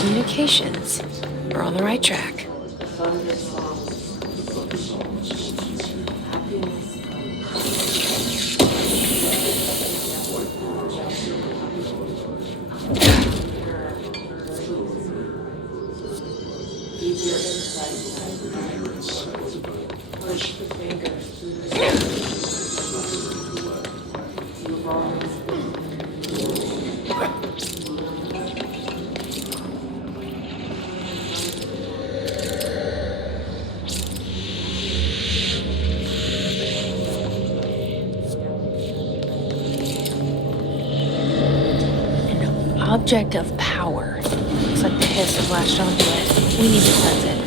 Communications. We're on the right track. Object of power. Looks like the hiss has latched onto it. We need to cleanse it.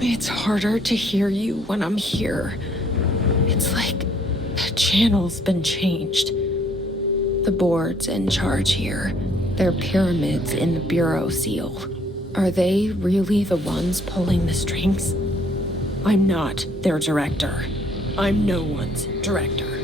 It's harder to hear you when I'm here. It's like the channel's been changed. The board's in charge here. They're pyramids in the Bureau seal. Are they really the ones pulling the strings? I'm not their director. I'm no one's director.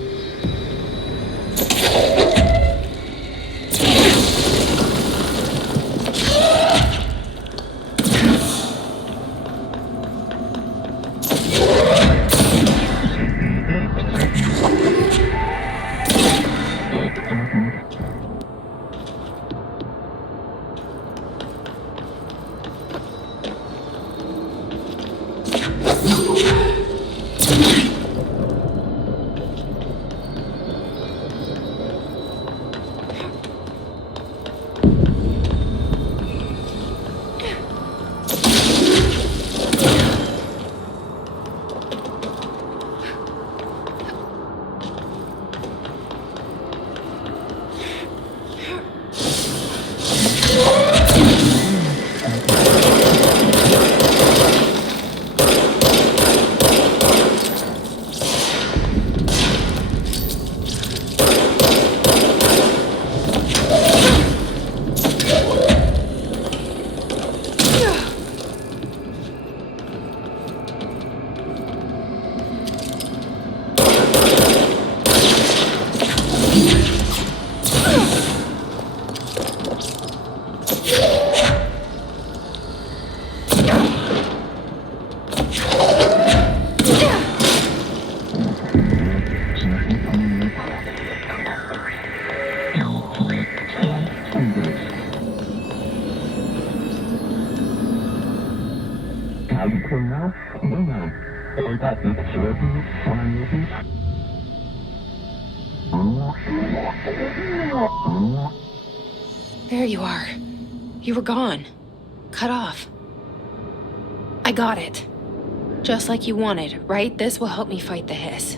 There you are. You were gone. Cut off. I got it. Just like you wanted, right? This will help me fight the hiss.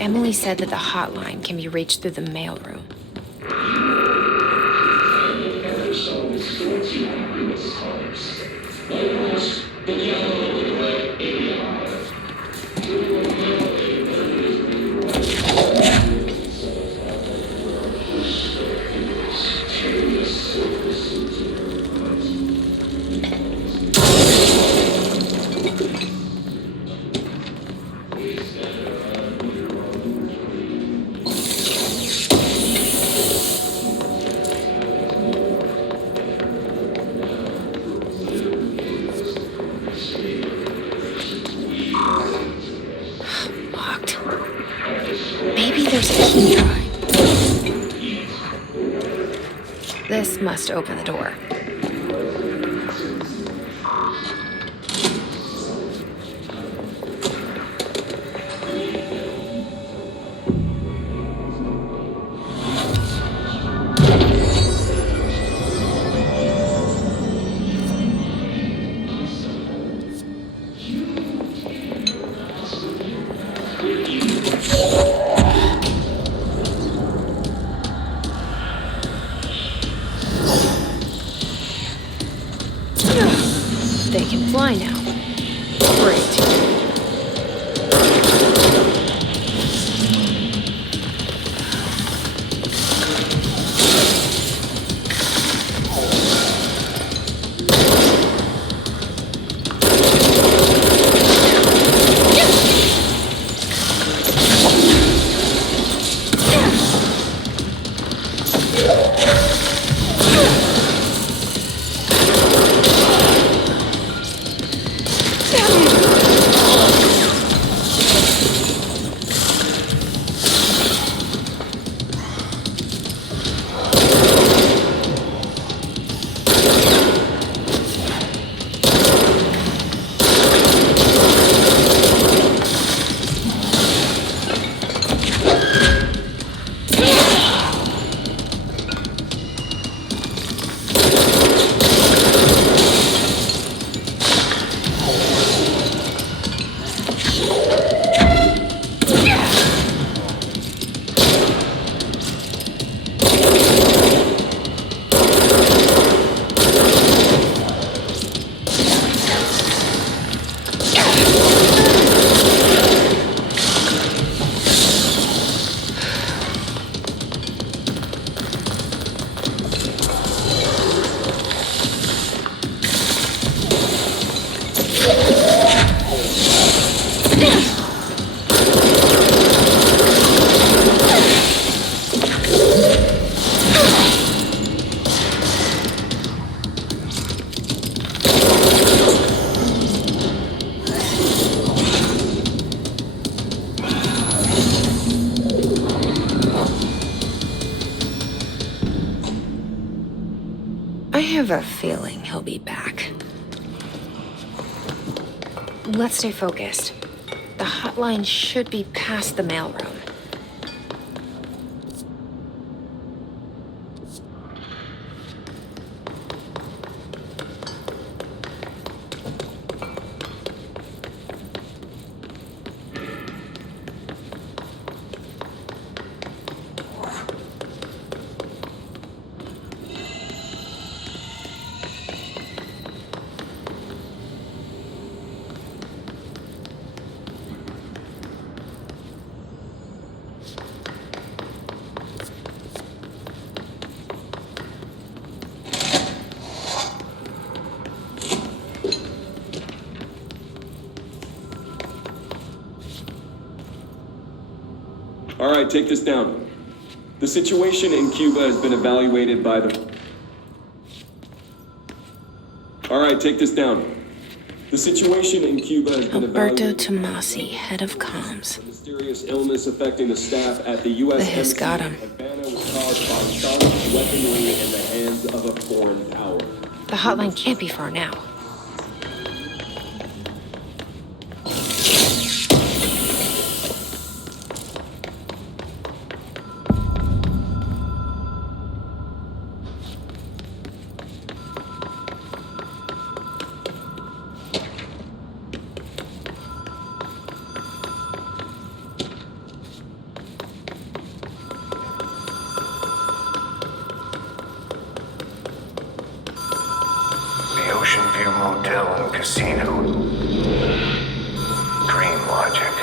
Emily said that the hotline can be reached through the mailroom. Maybe there's a key drive. This must open the door. They can fly now. Great. have a feeling he'll be back. Let's stay focused. The hotline should be past the mailroom. All right, take this down. The situation in Cuba has been evaluated by the... All right, take this down. The situation in Cuba has been Alberto evaluated... Tomasi, head of comms. A mysterious illness affecting the staff at the U.S. The hiss Embassy got him. in Havana was caused by sharp weaponry in the hands of a foreign power. The hotline can't be far now. Ocean View Motel and Casino. Dream logic.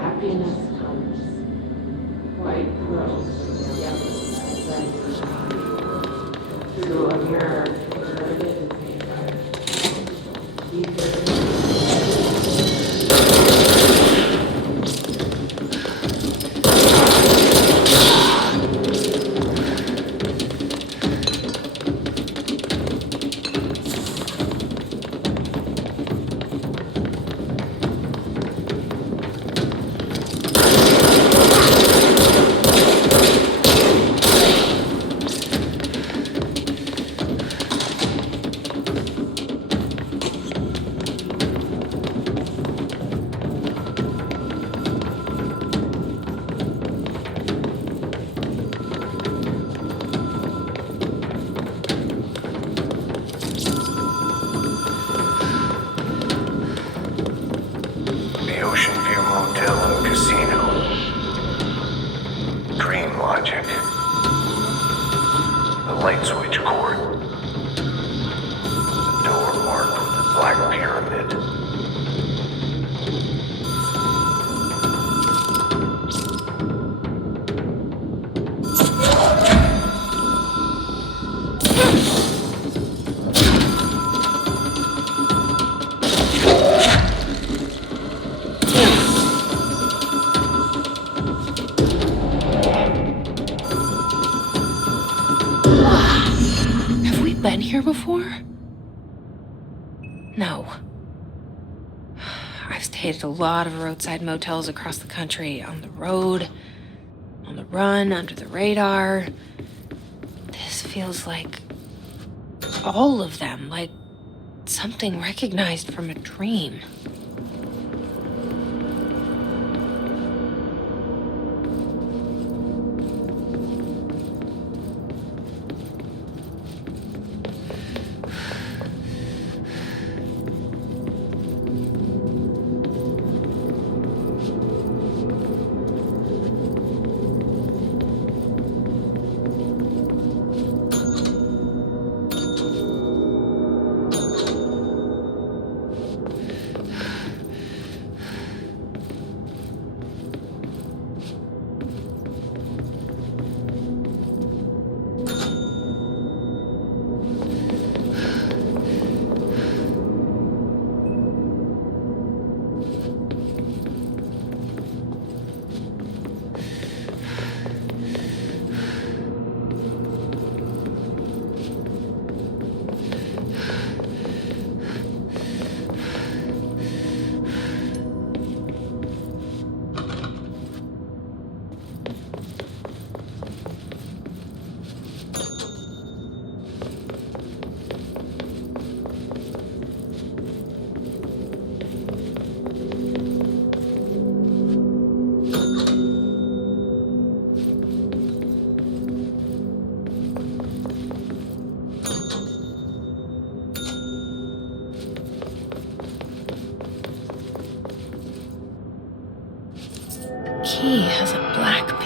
Happiness comes. White rose, yellow, red, through a mirror, Ocean View Motel and Casino. Dream logic. The light switch cord. The door marked with the black pyramid. Been here before? No. I've stayed at a lot of roadside motels across the country, on the road, on the run, under the radar. This feels like all of them, like something recognized from a dream.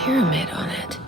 pyramid on it.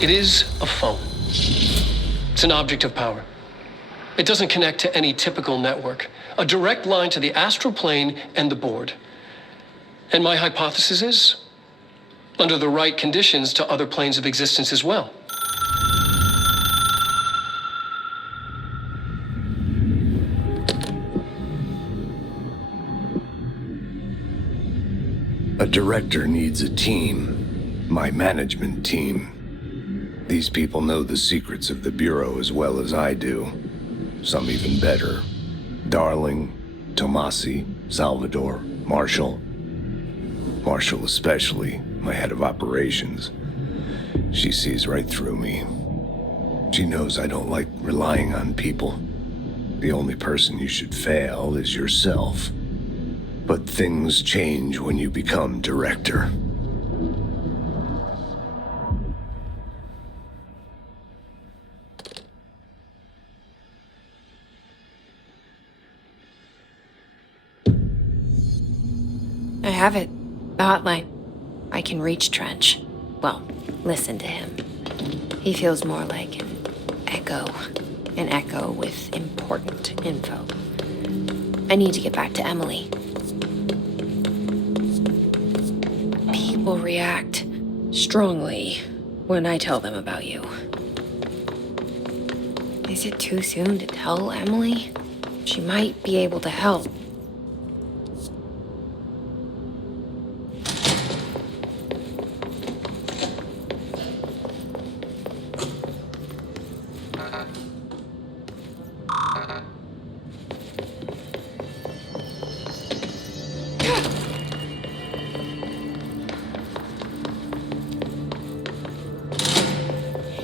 It is a phone. It's an object of power. It doesn't connect to any typical network. A direct line to the astral plane and the board. And my hypothesis is, under the right conditions, to other planes of existence as well. A director needs a team. My management team. These people know the secrets of the Bureau as well as I do. Some even better. Darling, Tomasi, Salvador, Marshall. Marshall especially, my head of operations. She sees right through me. She knows I don't like relying on people. The only person you should fail is yourself. But things change when you become director. I have it. The hotline. I can reach Trench. Well, listen to him. He feels more like an echo. An echo with important info. I need to get back to Emily. People react strongly when I tell them about you. Is it too soon to tell Emily? She might be able to help.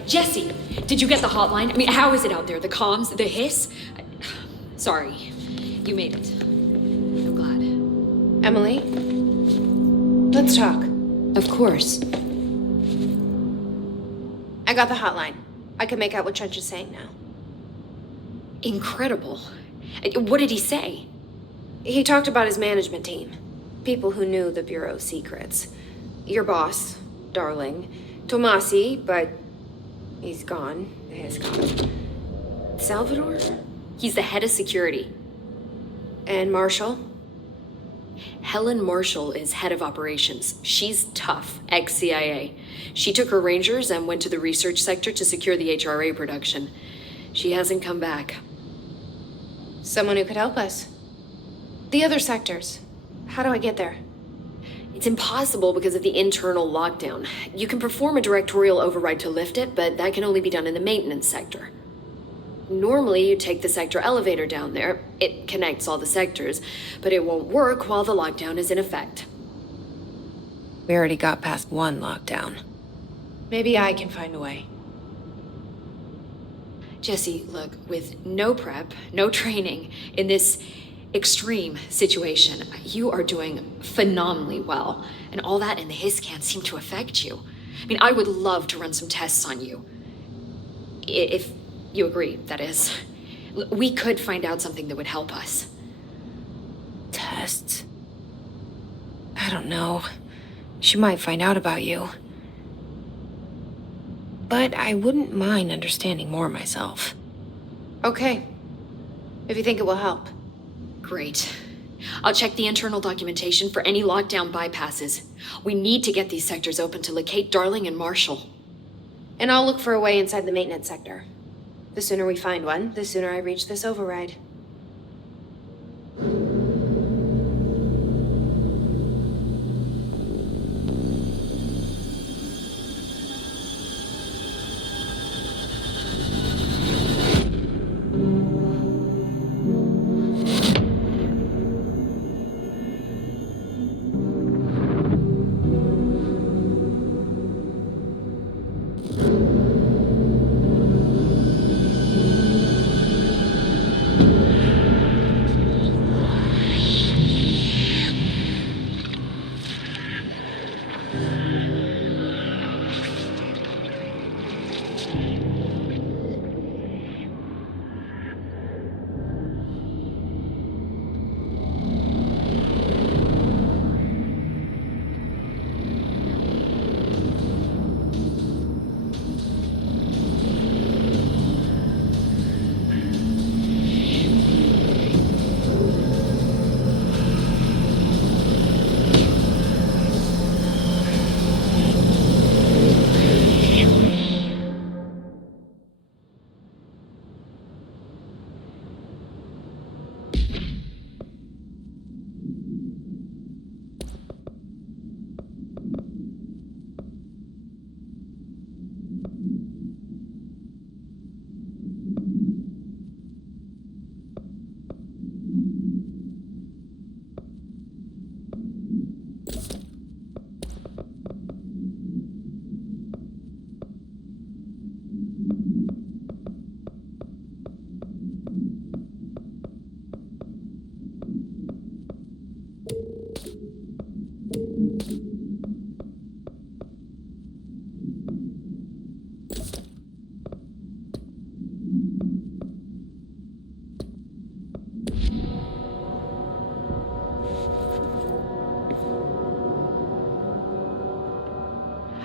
Jesse, did you get the hotline? I mean, how is it out there? The comms, the hiss? Sorry, you made it. I Emily? Let's talk. Of course. I got the hotline. I can make out what Trench is saying now. Incredible. What did he say? He talked about his management team. People who knew the Bureau's secrets. Your boss, Darling. Tomasi, but he's gone. He's gone. Salvador? He's the head of security. And Marshall? Helen Marshall is head of operations. She's tough, ex-CIA. She took her Rangers and went to the research sector to secure the HRA production. She hasn't come back. Someone who could help us. The other sectors. How do I get there? It's impossible because of the internal lockdown. You can perform a directorial override to lift it, but that can only be done in the maintenance sector. Normally, you take the sector elevator down there. It connects all the sectors, but it won't work while the lockdown is in effect. We already got past one lockdown. Maybe I can find a way. Jesse, look, with no prep, no training, in this extreme situation, you are doing phenomenally well. And all that and the hiss can't seem to affect you. I mean, I would love to run some tests on you. If you agree, that is. We could find out something that would help us. Tests? I don't know. She might find out about you. But I wouldn't mind understanding more myself. Okay. If you think it will help. Great. I'll check the internal documentation for any lockdown bypasses. We need to get these sectors open to locate Darling and Marshall. And I'll look for a way inside the maintenance sector. The sooner we find one, the sooner I reach this override.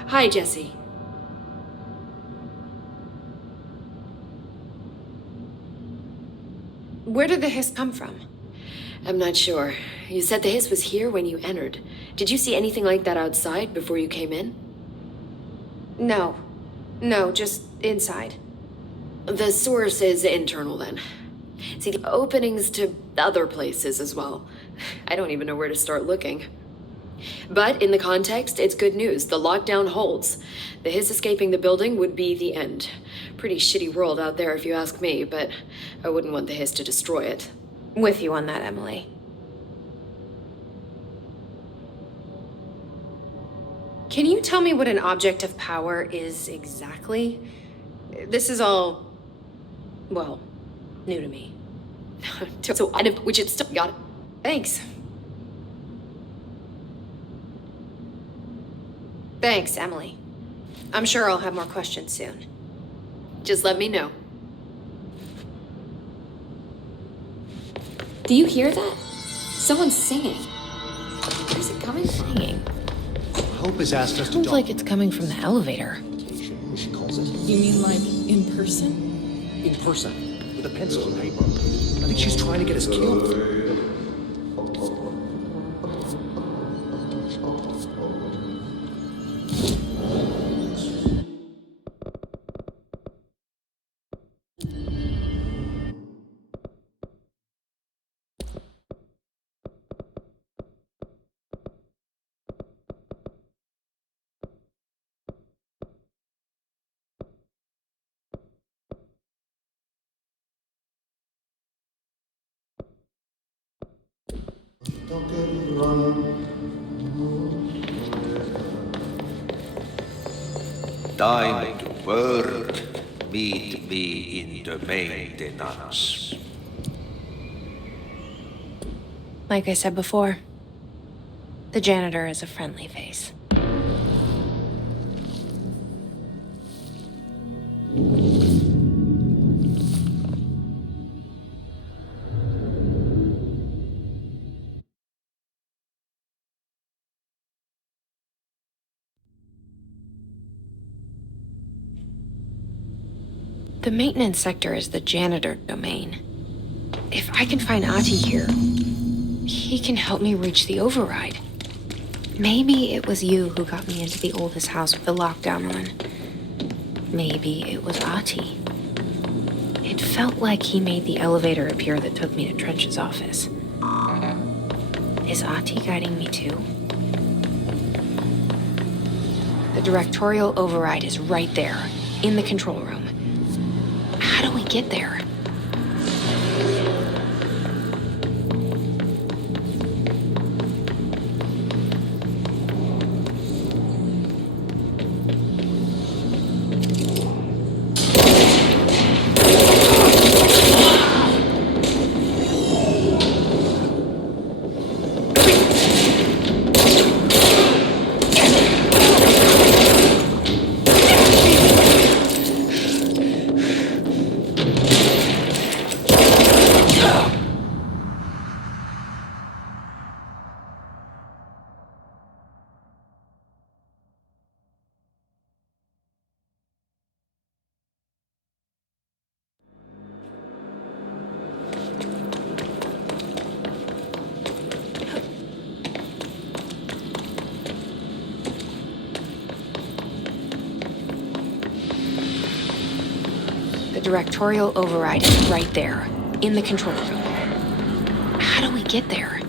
Hi, Jesse. Where did the hiss come from? I'm not sure. You said the hiss was here when you entered. Did you see anything like that outside before you came in? No. No, just inside. The source is internal then. See, the openings to other places as well. I don't even know where to start looking. But in the context, it's good news. The lockdown holds. The hiss escaping the building would be the end. Pretty shitty world out there if you ask me, but I wouldn't want the hiss to destroy it. With you on that, Emily. Can you tell me what an object of power is exactly? This is all, well, new to me. So, which it's still got it. Thanks. Thanks, Emily. I'm sure I'll have more questions soon. Just let me know. Do you hear that? Someone's singing. Where's it coming from? Singing. Hope has asked us to Sounds like it's coming from the elevator. she calls it. You mean like in person? In person, with a pencil and paper. I think she's trying to get us killed. Time to work. Meet me in the maintenance. Like I said before, the janitor is a friendly face. The maintenance sector is the janitor domain. If I can find Ahti here, he can help me reach the override. Maybe it was you who got me into the oldest house with the lockdown on. Maybe it was Ahti. It felt like he made the elevator appear that took me to Trench's office. Is Ahti guiding me too? The directorial override is right there, in the control room. How do we get there? The directorial override is right there, in the control room. How do we get there?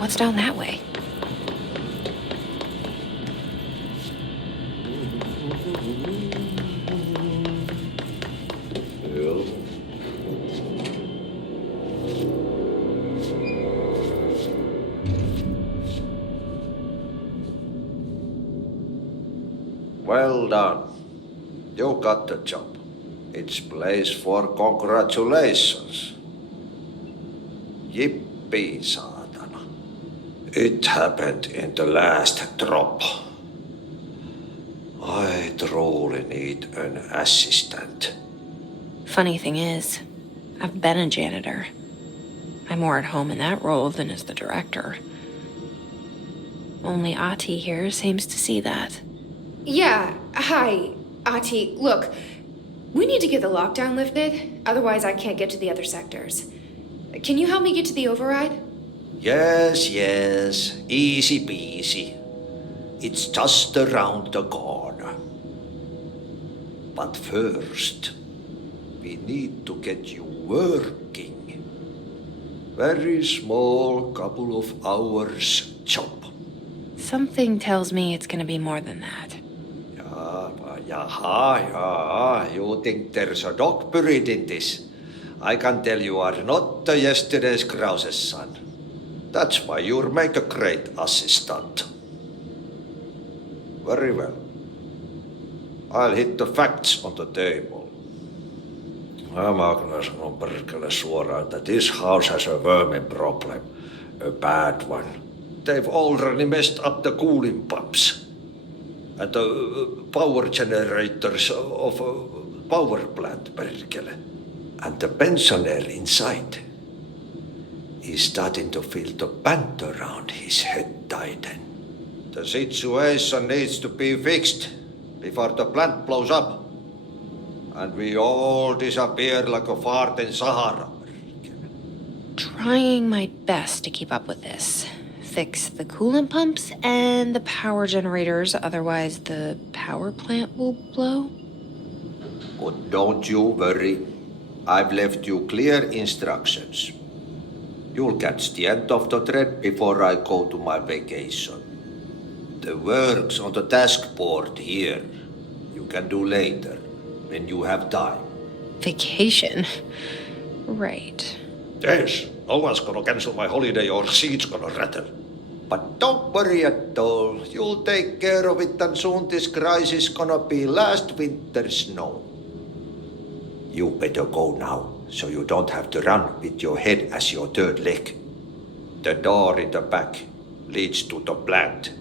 What's down that way? Well done. You got the job. It's place for congratulations. Yippee, saatana. It happened in the last drop. I truly need an assistant. Funny thing is, I've been a janitor. I'm more at home in that role than as the director. Only Ati here seems to see that. Yeah, hi, Ati. Look, we need to get the lockdown lifted, otherwise I can't get to the other sectors. Can you help me get to the override? Yes, easy peasy. It's just around the corner. But first, we need to get you working. Very small, couple of hours job. Something tells me it's gonna be more than that. You think there's a dog buried in this? I can tell you are not the yesterday's Krause's son. That's why you'll make a great assistant. Very well. I'll hit the facts on the table. Mä kyllä sanon perkele suoraan, että this house has a vermin problem. A bad one. They've already messed up the cooling pumps. And the power generators of a power plant, perkele. And the pensioner inside is starting to feel the band around his head tighten. The situation needs to be fixed before the plant blows up. And we all disappear like a fart in Sahara. Trying my best to keep up with this. Fix the coolant pumps and the power generators, otherwise the power plant will blow. But don't you worry. I've left you clear instructions. You'll catch the end of the thread before I go to my vacation. The work's on the task board here. You can do later, when you have time. Vacation? Right. Yes, no one's gonna cancel my holiday or seat's gonna rattle. But don't worry at all. You'll take care of it and soon this crisis gonna be last winter's snow. You better go now, so you don't have to run with your head as your third leg. The door in the back leads to the plant.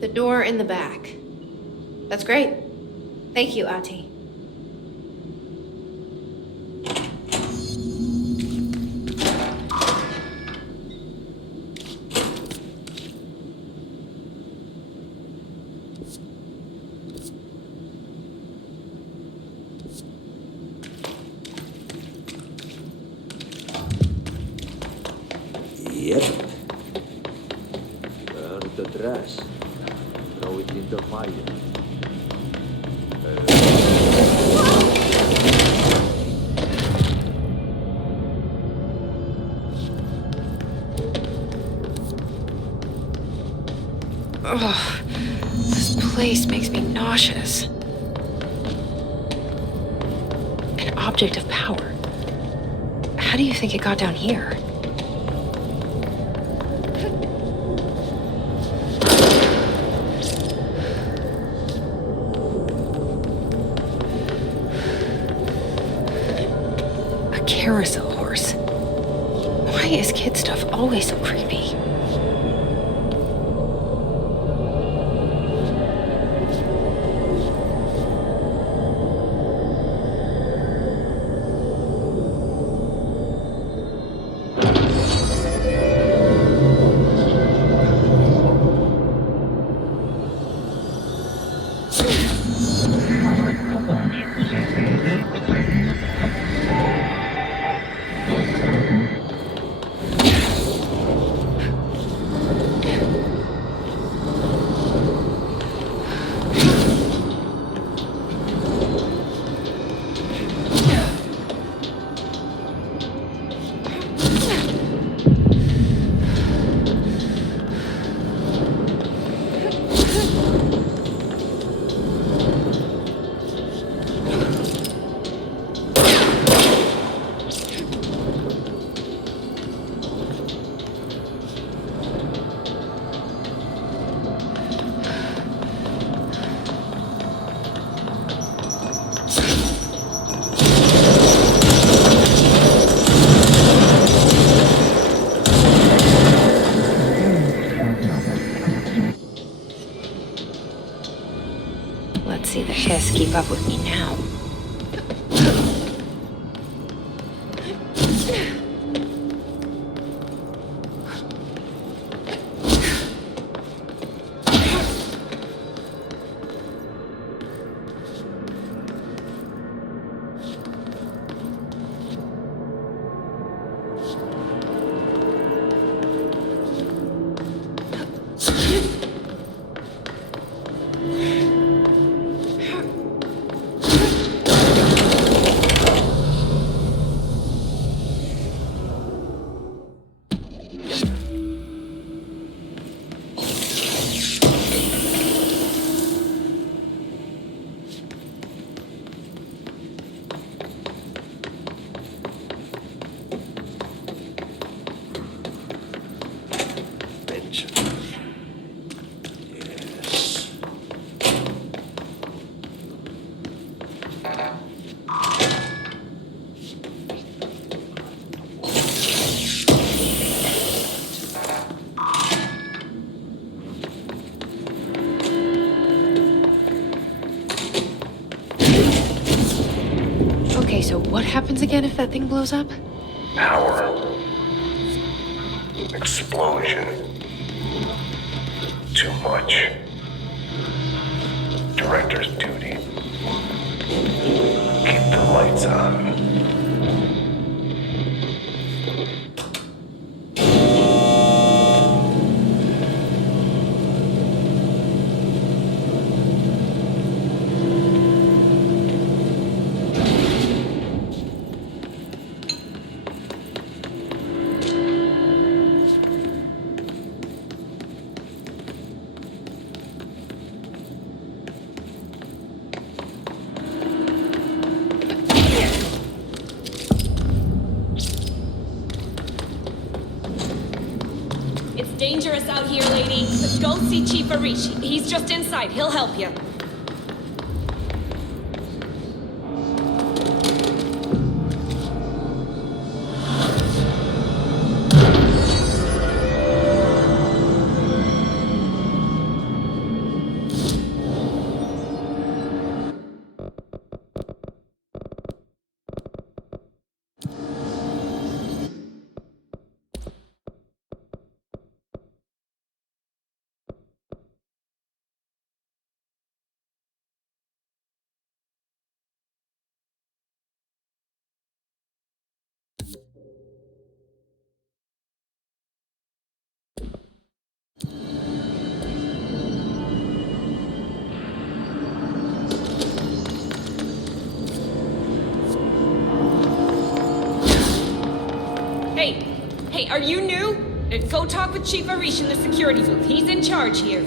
The door in the back. That's great. Thank you, Ati. Yep. Burn the trash. Throw it in the fire. Ugh, this place makes me nauseous. An object of power. How do you think it got down here? A carousel horse. Why is kid stuff always so creepy? Let's see the hiss keep up with me now. Okay, so what happens again if that thing blows up? Power. Explosion. Too much. Director's duty. Keep the lights on. Dangerous out here, lady. Go see Chief Arishi. He's just inside. He'll help you. Hey, are you new? Go talk with Chief Arish in the security booth. He's in charge here.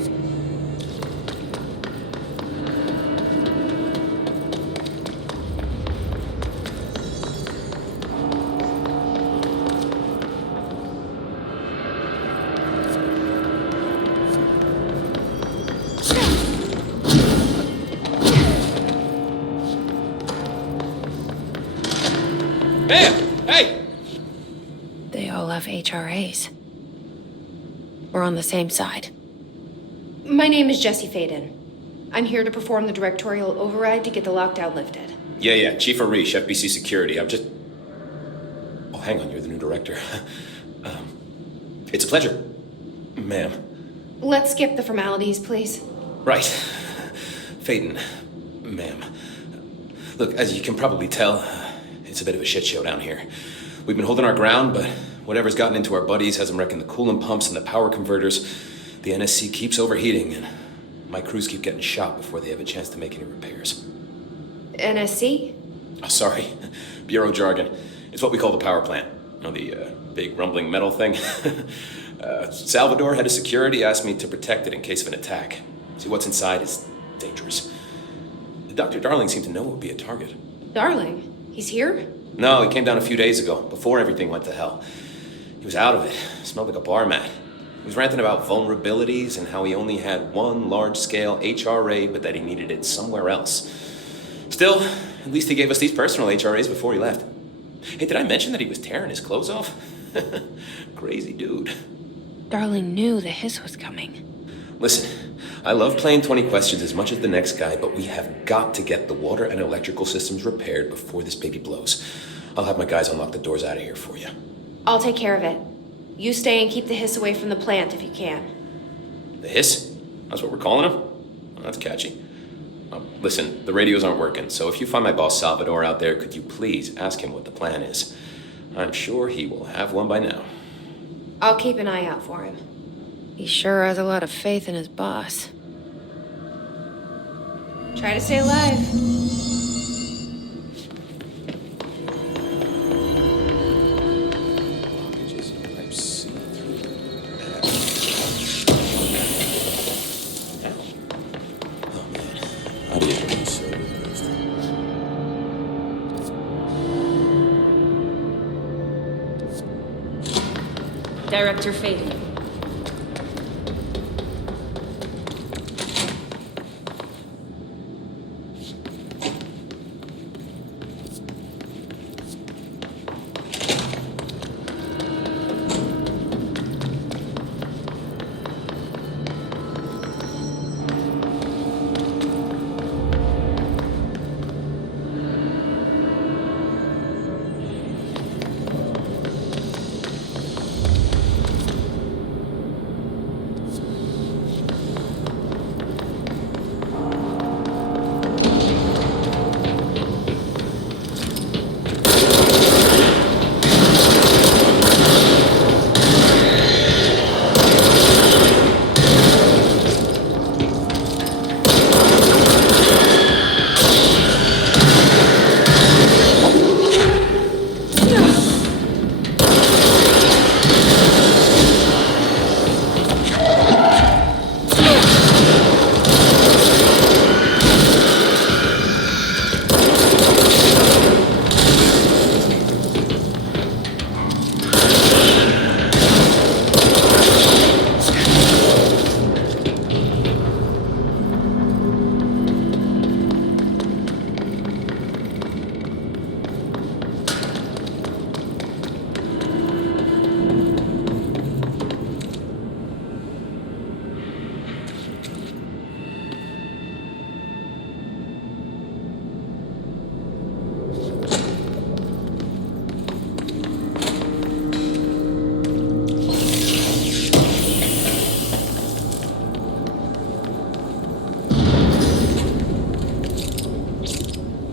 Ma'am! Hey! They all have HRAs. We're on the same side. My name is Jesse Faden. I'm here to perform the directorial override to get the lockdown lifted. Yeah, Chief Arish, FBC Security. I'm just... Oh, hang on, you're the new director. It's a pleasure, ma'am. Let's skip the formalities, please. Right. Faden, ma'am. Look, as you can probably tell, it's a bit of a shit show down here. We've been holding our ground, but whatever's gotten into our buddies has them wrecking the coolant pumps and the power converters. The NSC keeps overheating, and my crews keep getting shot before they have a chance to make any repairs. NSC? Oh, sorry. Bureau jargon. It's what we call the power plant. You know, the big rumbling metal thing? Salvador, head of security, asked me to protect it in case of an attack. See, what's inside is dangerous. Dr. Darling seemed to know it would be a target. Darling? He's here? No, he came down a few days ago, before everything went to hell. He was out of it. Smelled like a bar mat. He was ranting about vulnerabilities and how he only had one large-scale HRA, but that he needed it somewhere else. Still, at least he gave us these personal HRAs before he left. Hey, did I mention that he was tearing his clothes off? Crazy dude. Darling knew the hiss was coming. Listen, I love playing 20 questions as much as the next guy, but we have got to get the water and electrical systems repaired before this baby blows. I'll have my guys unlock the doors out of here for you. I'll take care of it. You stay and keep the hiss away from the plant if you can. The hiss? That's what we're calling him? Oh, that's catchy. Listen, the radios aren't working, so if you find my boss Salvador out there, could you please ask him what the plan is? I'm sure he will have one by now. I'll keep an eye out for him. He sure has a lot of faith in his boss. Try to stay alive. Director Faden.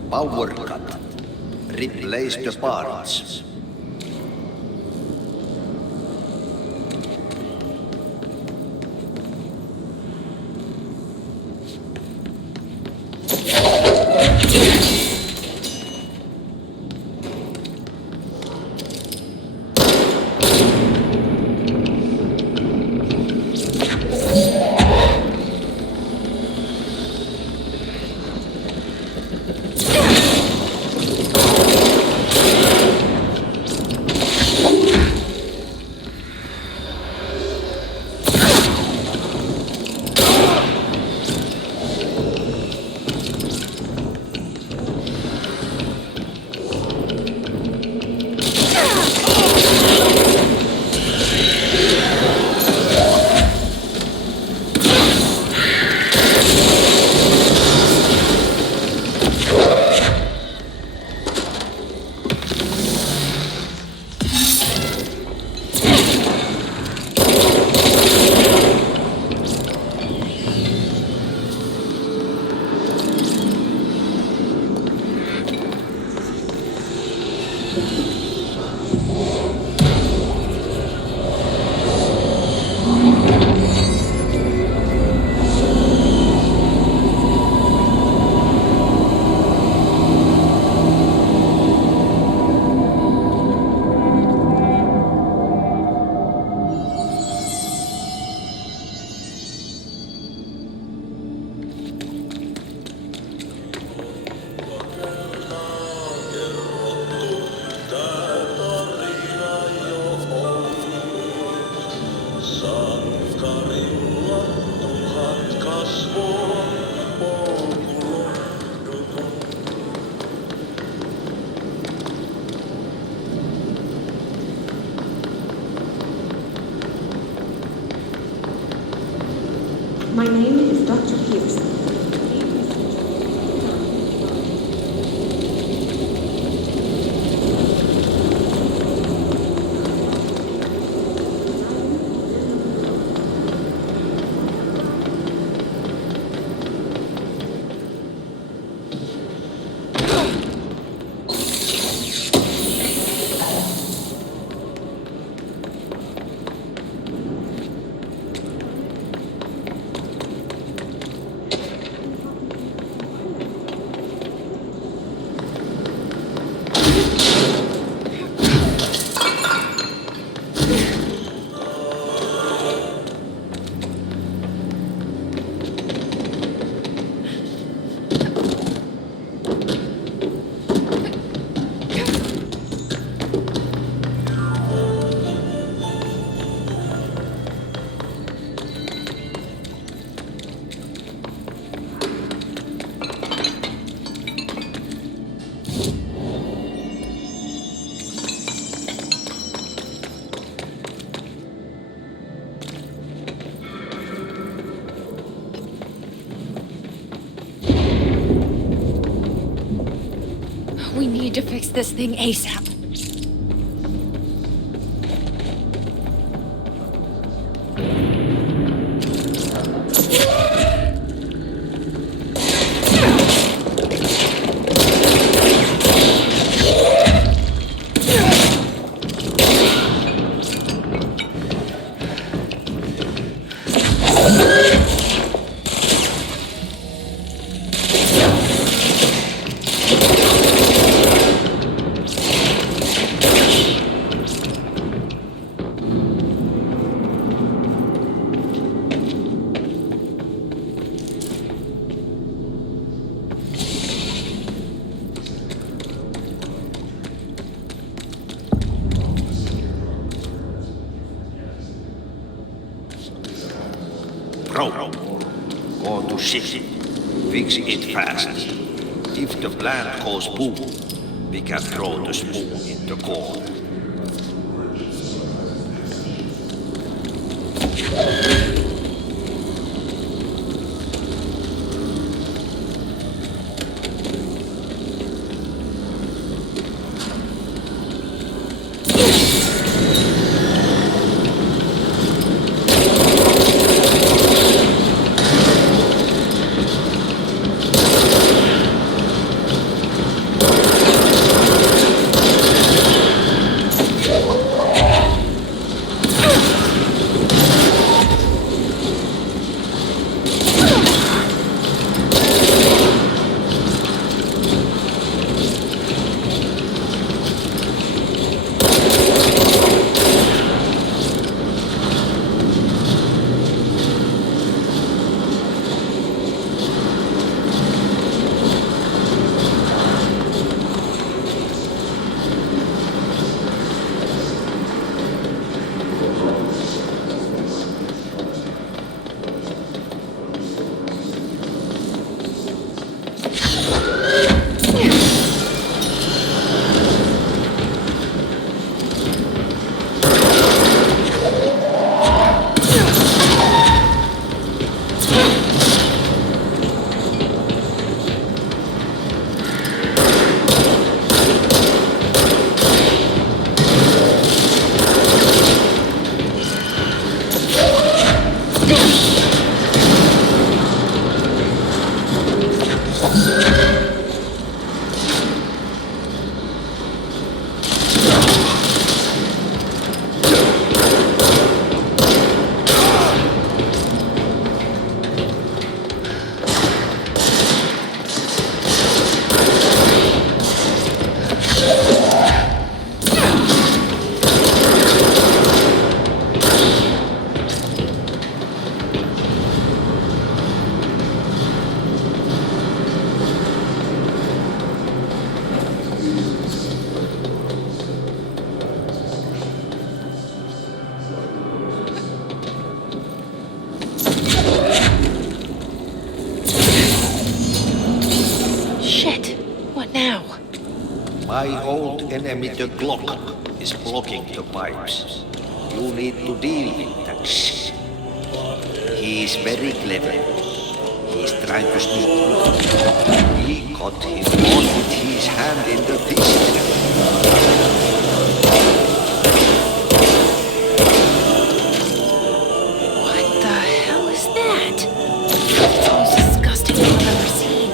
Power cut. Replace the parts. My name is Dr. Pearson. We need to fix this thing ASAP. Bro, go to ship. Fix it fast. If the plant goes boom, we can throw the spoon in the core. My old enemy, the clock, is blocking the pipes. You need to deal with that shit. He is very clever. He's trying to sneak. We got him on with his hand in the fist. What the hell is that? It's the most disgusting thing I've ever seen.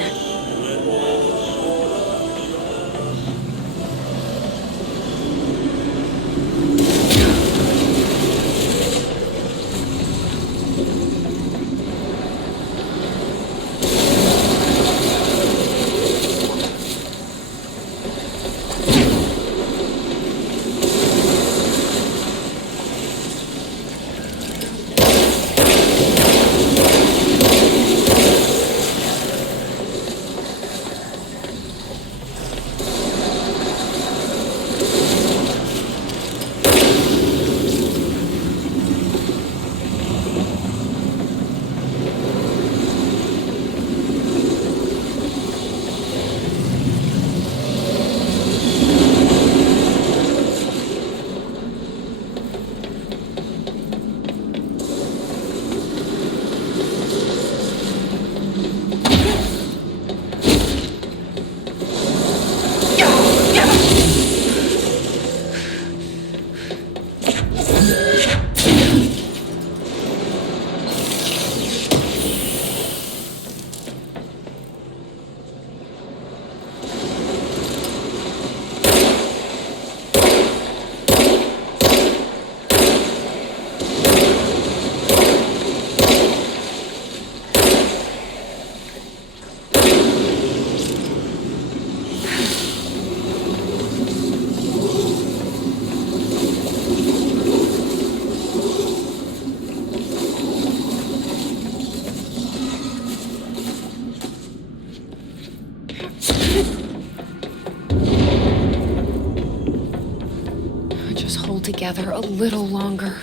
Just hold together a little longer.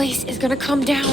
place is gonna come down.